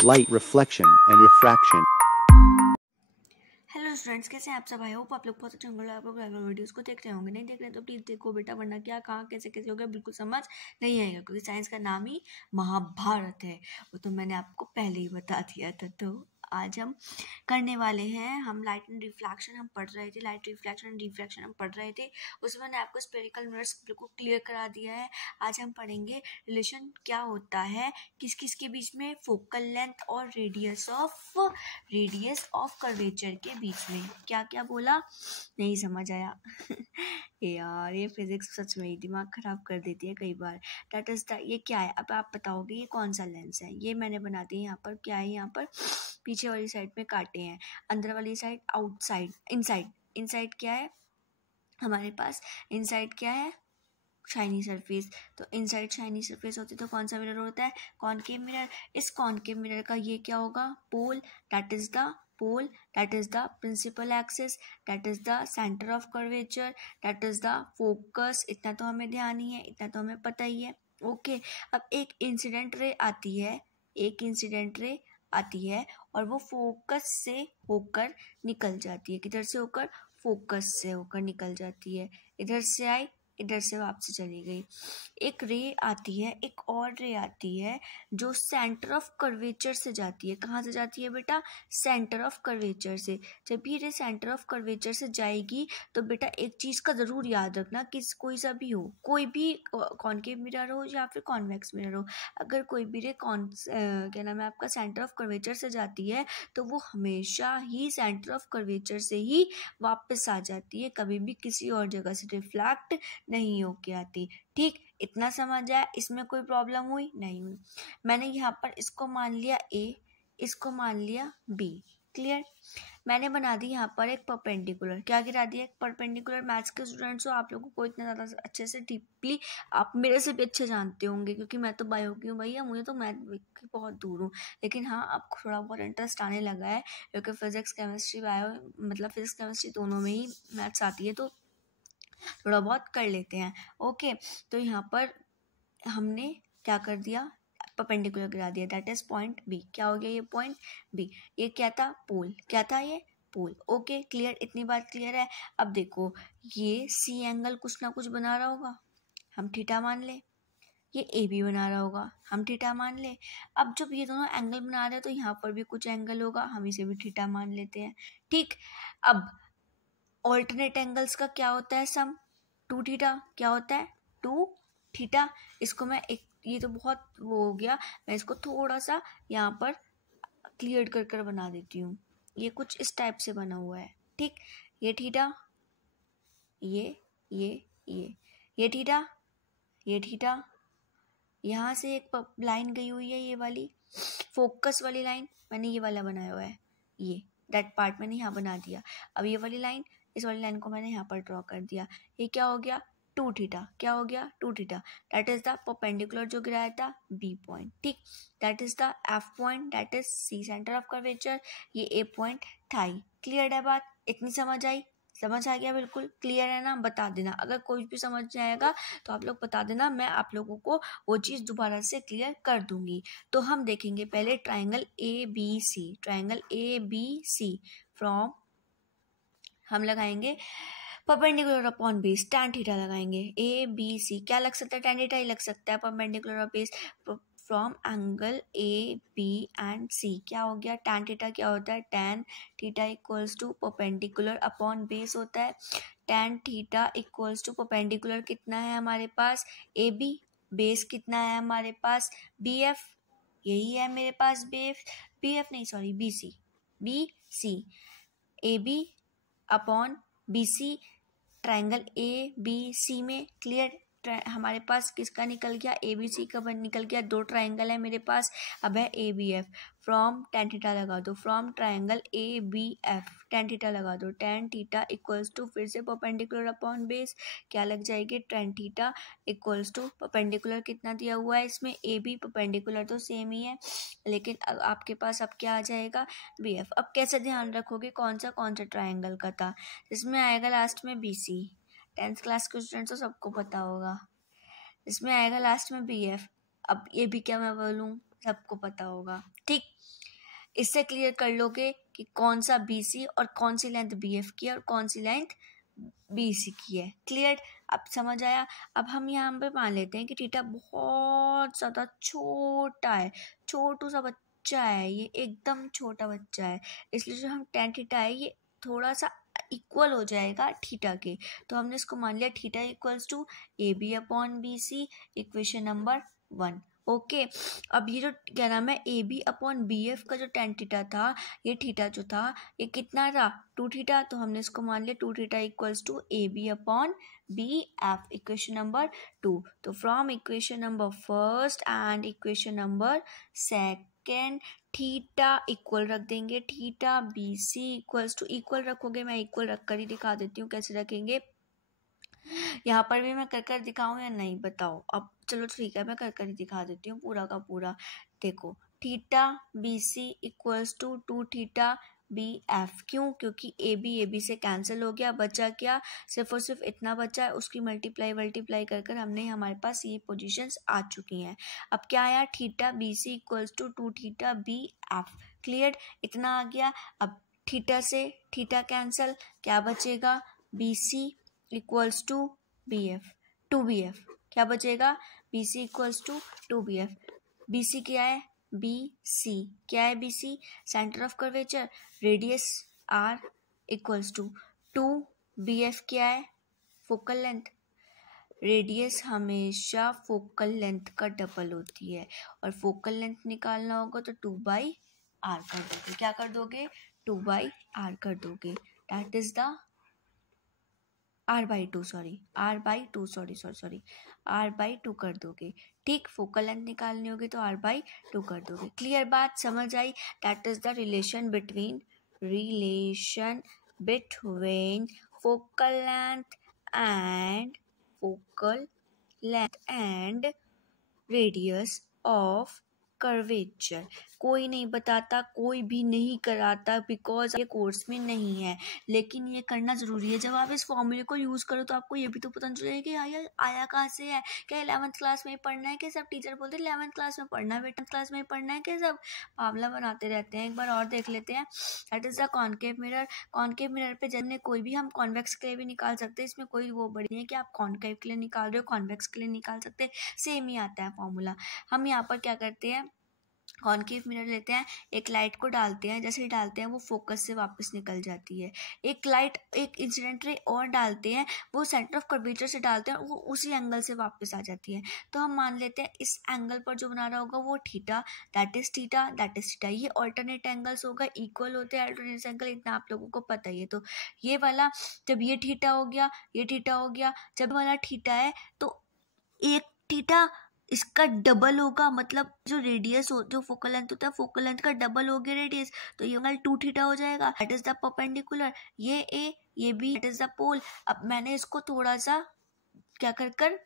light reflection and refraction. Hello students, कैसे हैं आप सब? आई होप आप लोग बहुत अच्छे होंगे। आप लोग रेगुलर वीडियोस को देख रहे होंगे। नहीं देख रहे तो प्लीज़ देखो बेटा, वरना क्या कहाँ कैसे कैसे हो गया बिल्कुल समझ नहीं आएगा, क्योंकि साइंस का नाम ही महाभारत है। वो तो मैंने आपको पहले ही बता दिया था। तो आज हम करने वाले हैं, हम लाइट एंड रिफ्लेक्शन हम पढ़ रहे थे, लाइट रिफ्लेक्शन एंड रिफ्रैक्शन हम पढ़ रहे थे। उसमें मैंने आपको स्फेरिकल मिरर्स बिल्कुल क्लियर करा दिया है। आज हम पढ़ेंगे रिलेशन क्या होता है किस किस के बीच में, फोकल लेंथ और रेडियस ऑफ कर्वेचर के बीच में। क्या क्या बोला, नहीं समझ आया? यार ये फिजिक्स सच में ही दिमाग खराब कर देती है कई बार। दैट इज द, ये क्या है अब आप बताओगे, ये कौन सा लेंस है? ये मैंने बना दिया यहाँ पर। क्या है यहाँ पर? पीछे वाली साइड में काटे हैं, अंदर वाली साइड आउटसाइड, इनसाइड। इनसाइड क्या है हमारे पास? इनसाइड क्या है? Shiny surface. तो इनसाइड शाइनी सरफेस होती है तो कौन सा मिरर होता है? Concave mirror. इस कॉनकेव मिरर का ये क्या होगा? Pole. That is the pole, that is the principal axis, that is the centre of curvature, that is the focus. इतना तो हमें ध्यान ही है, इतना तो हमें पता ही है। ओके, अब एक इंसिडेंट रे आती है, एक इंसिडेंट रे आती है और वो फोकस से होकर निकल जाती है। किधर से होकर? फोकस से होकर निकल जाती है। इधर से आई, इधर से वापस चली गई। एक रे आती है, एक और रे आती है जो सेंटर ऑफ कर्वेचर से जाती है। कहाँ से जाती है बेटा? सेंटर ऑफ कर्वेचर से। जब ये रे सेंटर ऑफ कर्वेचर से जाएगी तो बेटा एक चीज़ का ज़रूर याद रखना कि कोई सा भी हो, कोई भी कॉनकेव मिरर हो या फिर कॉन्वेक्स मिरर हो, अगर कोई भी रे क्या नाम है आपका, सेंटर ऑफ कर्वेचर से जाती है तो वो हमेशा ही सेंटर ऑफ कर्वेचर से ही वापस आ जाती है, कभी भी किसी और जगह से रिफ्लेक्ट नहीं होके आती। ठीक, इतना समझ आया? इसमें कोई प्रॉब्लम हुई? नहीं हुई। मैंने यहाँ पर इसको मान लिया ए, इसको मान लिया बी। क्लियर? मैंने बना दी यहाँ पर एक परपेंडिकुलर। क्या गिरा दिया? एक परपेंडिकुलर। मैथ्स के स्टूडेंट्स हो, आप लोगों को इतना ज़्यादा अच्छे से डीपली आप मेरे से भी अच्छे जानते होंगे, क्योंकि मैं तो बायो की हूँ भैया, मुझे तो मैथ की बहुत दूर हूँ। लेकिन हाँ, अब थोड़ा बहुत इंटरेस्ट आने लगा है, क्योंकि फिजिक्स केमिस्ट्री बायो, मतलब फिजिक्स केमिस्ट्री दोनों में ही मैथ्स आती है, तो थोड़ा बहुत कर लेते हैं। ओके, तो यहाँ पर हमने क्या कर दिया? परपेंडिकुलर गिरा दिया, दैट इज पॉइंट बी। क्या हो गया? ये पॉइंट बी। ये क्या था? पोल। क्या था ये? पोल। Okay, clear? इतनी बात क्लियर है। अब देखो, ये सी एंगल कुछ ना कुछ बना रहा होगा, हम थीटा मान ले। ये ए बी बना रहा होगा, हम थीटा मान ले। अब जब ये दोनों एंगल बना रहे हैं तो यहाँ पर भी कुछ एंगल होगा, हम इसे भी थीटा मान लेते हैं। ठीक, अब ऑल्टरनेट एंगल्स का क्या होता है? सम। Two theta. क्या होता है? Two theta. इसको मैं एक, ये तो बहुत वो हो गया, मैं इसको थोड़ा सा यहाँ पर क्लियर कर कर बना देती हूँ। ये कुछ इस टाइप से बना हुआ है। ठीक, ये थीटा, ये थीटा, ये थीटा। यहाँ से एक लाइन गई हुई है, ये वाली फोकस वाली लाइन, मैंने ये वाला बनाया हुआ है, ये दैट पार्ट मैंने यहाँ बना दिया। अब ये वाली लाइन, इस वाली लाइन को मैंने यहाँ पर ड्रॉ कर दिया। ये क्या हो गया? Two theta. क्या हो गया? Two theta. That is the perpendicular जो गिराया था, बी पॉइंट। ठीक, that is the F point, that is C centre of curvature. ये ए पॉइंट थाई। क्लियर है बात? इतनी समझ आई? समझ आ गया? बिल्कुल क्लियर है ना? बता देना अगर कोई भी समझ नहीं आएगा तो आप लोग बता देना, मैं आप लोगों को वो चीज़ दोबारा से क्लियर कर दूंगी। तो हम देखेंगे पहले triangle A B C. Triangle A B C from, हम लगाएंगे perpendicular upon base, tan theta लगाएंगे। ए बी सी क्या लग सकता है? tan थीटा ही लग सकता है। Perpendicular base from angle A B and C. क्या हो गया? tan थीटा क्या होता है? tan theta equals to perpendicular upon base होता है। tan theta equals to perpendicular कितना है हमारे पास? A B. बेस कितना है हमारे पास? B F. यही है मेरे पास बेस, बी एफ नहीं sorry B C, B C. A B upon B C, triangle A B C में। क्लियर? हमारे पास किसका निकल गया? ए बी सी का निकल गया। दो ट्राइंगल है मेरे पास। अब है A B F. From tan theta लगा दो, from triangle A B F tan theta लगा दो। tan थीटा इक्वल्स टू, फिर से परपेंडिकुलर अपॉन बेस, क्या लग जाएगी? tan theta equals to perpendicular कितना दिया हुआ है इसमें? A B. परपेंडिकुलर तो सेम ही है, लेकिन आपके पास अब क्या आ जाएगा? B F. अब कैसे ध्यान रखोगे कौन सा ट्राइंगल का था? इसमें आएगा लास्ट में बी सी। 10th क्लास के स्टूडेंट्स तो सबको पता होगा। इसमें आएगा लास्ट में बी एफ। अब ये भी क्या मैं बोलूँ, सबको पता होगा। ठीक, इससे क्लियर कर लोगे कि कौन सा BC और कौन सी लेंथ BF की है और कौन सी लेंथ BC की है। क्लियर? अब समझ आया। अब हम यहाँ पे मान लेते हैं कि थीटा बहुत ज़्यादा छोटा है, छोटू सा बच्चा है, ये एकदम छोटा बच्चा है, इसलिए जो हम tan थीटा है ये थोड़ा सा इक्वल हो जाएगा थीटा के। तो हमने इसको मान लिया theta equals to AB/BC, equation number 1। Okay, अब ये जो क्या नाम है AB/BF का जो tan थीटा था, ये थीटा जो था ये कितना था 2 थीटा, तो हमने इसको मान लिया 2 theta equals to AB/BF, equation number 2। तो from equation number first and equation number second theta equal रख देंगे, theta BC equals to, equal रखोगे, मैं इक्वल रख कर ही दिखा देती हूँ कैसे रखेंगे। यहाँ पर भी मैं कर कर दिखाऊँ या नहीं बताओ? अब चलो ठीक है, मैं कर कर ही दिखा देती हूँ पूरा का पूरा। देखो theta BC equals to 2 theta BF, क्यों? क्योंकि AB से कैंसिल हो गया, बचा क्या? सिर्फ और सिर्फ इतना बचा है, उसकी मल्टीप्लाई कर कर हमने हमारे पास ये पोजीशंस आ चुकी हैं। अब क्या आया? Theta BC equals to 2 theta BF। Clear? इतना आ गया। अब थीटा से थीटा कैंसिल, क्या बचेगा? BC equals to BF, 2BF। क्या बचेगा? BC equals to 2BF। BC क्या है? BC क्या है? BC centre of curvature, radius R equals to 2BF क्या है? Focal length. रेडियस हमेशा फोकल लेंथ का डबल होती है, और फोकल लेंथ निकालना होगा तो 2/R कर दोगे। क्या कर दोगे? 2/R कर दोगे। That is the R/2 R/2 कर दोगे। ठीक, फोकल लेंथ निकालनी होगी तो R/2 कर दोगे। क्लियर बात? समझ आई? That is the relation between focal length and radius of curvature. कोई नहीं बताता, कोई भी नहीं कराता, बिकॉज ये कोर्स में नहीं है, लेकिन ये करना ज़रूरी है। जब आप इस फॉर्मूले को यूज़ करो तो आपको ये भी तो पता चलेगा कि आया कहाँ से है। क्या 11th क्लास में ही पढ़ना है? कि सब टीचर बोलते हैं 11th क्लास में पढ़ना है, 10th क्लास में ही पढ़ना है? कि सब पावला बनाते रहते हैं। एक बार और देख लेते हैं। That is the concave mirror. Concave mirror पे जब कोई भी हम कॉन्वेक्स के लिए भी निकाल सकते हैं, इसमें कोई वो बड़ी नहीं है कि आप कॉनकेव के लिए निकाल रहे हो, कॉन्वेक्स के लिए निकाल सकते हैं, सेम ही आता है फॉर्मूला। हम यहाँ पर क्या करते हैं, कॉनकेव मिरर लेते हैं, एक लाइट को डालते हैं, जैसे ही डालते हैं वो फोकस से वापस निकल जाती है। एक इंसिडेंट रे और डालते हैं, वो सेंटर ऑफ कर्वेचर से डालते हैं, वो उसी एंगल से वापस आ जाती है। तो हम मान लेते हैं इस एंगल पर जो बना रहा होगा वो थीटा, दैट इज थीटा। ये ऑल्टरनेट एंगल्स होगा, इक्वल होते हैं ऑल्टरनेट एंगल, इतना आप लोगों को पता ही है। तो ये वाला, जब ये थीटा हो गया, ये थीटा हो गया, जब वाला थीटा है तो एक थीटा इसका डबल होगा, मतलब जो रेडियस हो, जो फोकल लेंथ होता है, फोकल लेंथ का डबल हो गया रेडियस, तो ये वाला 2 थीटा हो जाएगा। That is the perpendicular. ये A, ये B, दैट इज द पोल। अब मैंने इसको थोड़ा सा क्या कर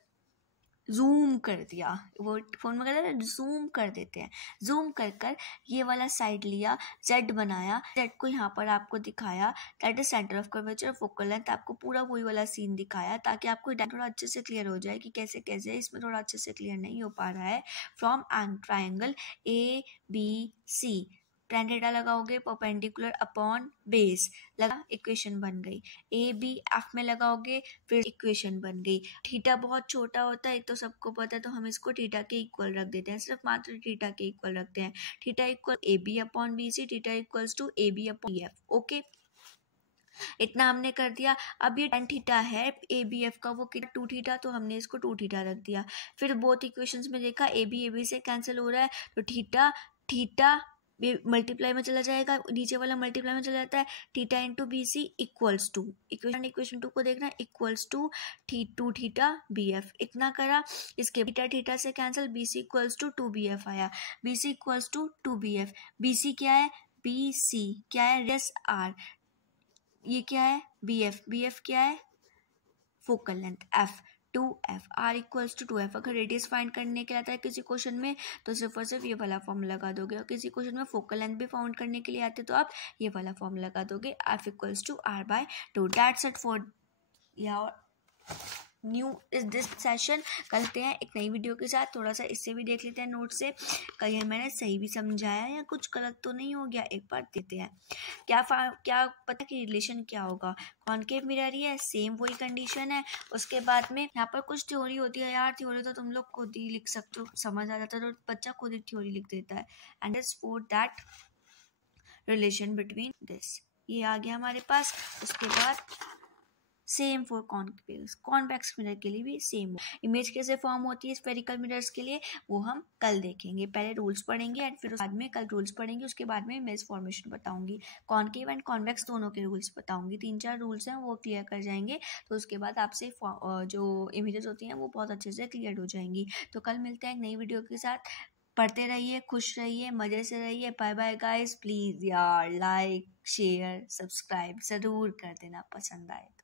जूम कर दिया, वो फोन में कहते हैं जूम कर देते हैं, जूम कर ये वाला साइड लिया, Z बनाया, Z को यहाँ पर आपको दिखाया, that is centre of curvature, focal length, आपको पूरा वही वाला सीन दिखाया ताकि आपको थोड़ा अच्छे से क्लियर हो जाए कि कैसे कैसे। इसमें थोड़ा अच्छे से क्लियर नहीं हो पा रहा है। From triangle ABC tan theta लगाओगे, परपेंडिकुलर अपॉन बेस लगा, इक्वेशन बन गई। ABF में लगाओगे, फिर इक्वेशन बन गई। थीटा बहुत छोटा होता है तो सबको पता है, तो हम इसको थीटा के इक्वल रख देते हैं, सिर्फ मात्र थीटा के इक्वल रखते हैं। Theta equal AB/BC, theta equals to AB/BF। Okay, इतना हमने कर दिया। अब ये tan थीटा है ABF का, वो 2 थीटा, तो हमने इसको 2 थीटा रख दिया। फिर बोथ इक्वेशंस में देखा AB से कैंसिल हो रहा है, तो थीटा मल्टीप्लाई में चला जाएगा, नीचे वाला मल्टीप्लाई में चला जाता है। Theta into BC equals to, equation 2 को देखना, इक्वल्स टू 2 थीटा BF। इतना करा, इसके थीटा से cancel, BC equals to 2BF आया, BC equals to 2BF। BC क्या है? BC क्या है? Radius R। ये क्या है? BF क्या है? Focal length F, 2F। R equals to 2F। अगर रेडियस फाइंड करने के लिए आता है किसी क्वेश्चन में तो सिर्फ और सिर्फ ये वाला फॉर्मूला लगा दोगे, और किसी क्वेश्चन में फोकल लेंथ भी फाउंड करने के लिए आते तो आप ये वाला फॉर्मूला लगा दोगे, F equals to R/2। That's it for new is this session. करते हैं एक नई वीडियो के साथ। थोड़ा सा इससे भी देख लेते हैं नोट से, कहीं मैंने सही भी समझाया या कुछ गलत तो नहीं हो गया। एक बार देते हैं क्या पता कि रिलेशन क्या होगा। कॉनकेव मिरर ही है, सेम वही कंडीशन है। उसके बाद में यहाँ पर कुछ थ्योरी होती है यार, थ्योरी तो तुम लोग खुद ही लिख सकते हो, समझ आ जाता है तो बच्चा खुद ही थ्योरी लिख देता है। And is for that relation between this, ये आ गया हमारे पास। उसके बाद सेम फॉर कॉन्वेक्स मिरर के लिए भी सेम। इमेज कैसे फॉर्म होती है स्फेरिकल मिरर्स के लिए वो हम कल देखेंगे। पहले रूल्स पढ़ेंगे एंड फिर बाद में कल रूल्स पढ़ेंगे, उसके बाद में इमेज फॉर्मेशन बताऊंगी। कॉनकेव एंड कॉन्वेक्स दोनों के रूल्स बताऊंगी। 3-4 रूल्स हैं वो क्लियर कर जाएंगे तो उसके बाद आपसे जो इमेजेस होती हैं वो बहुत अच्छे से क्लियर हो जाएंगी। तो कल मिलते हैं एक नई वीडियो के साथ। पढ़ते रहिए, खुश रहिए, मज़े से रहिए। Bye bye guys. प्लीज़ यार लाइक शेयर सब्सक्राइब ज़रूर कर देना पसंद आए तो।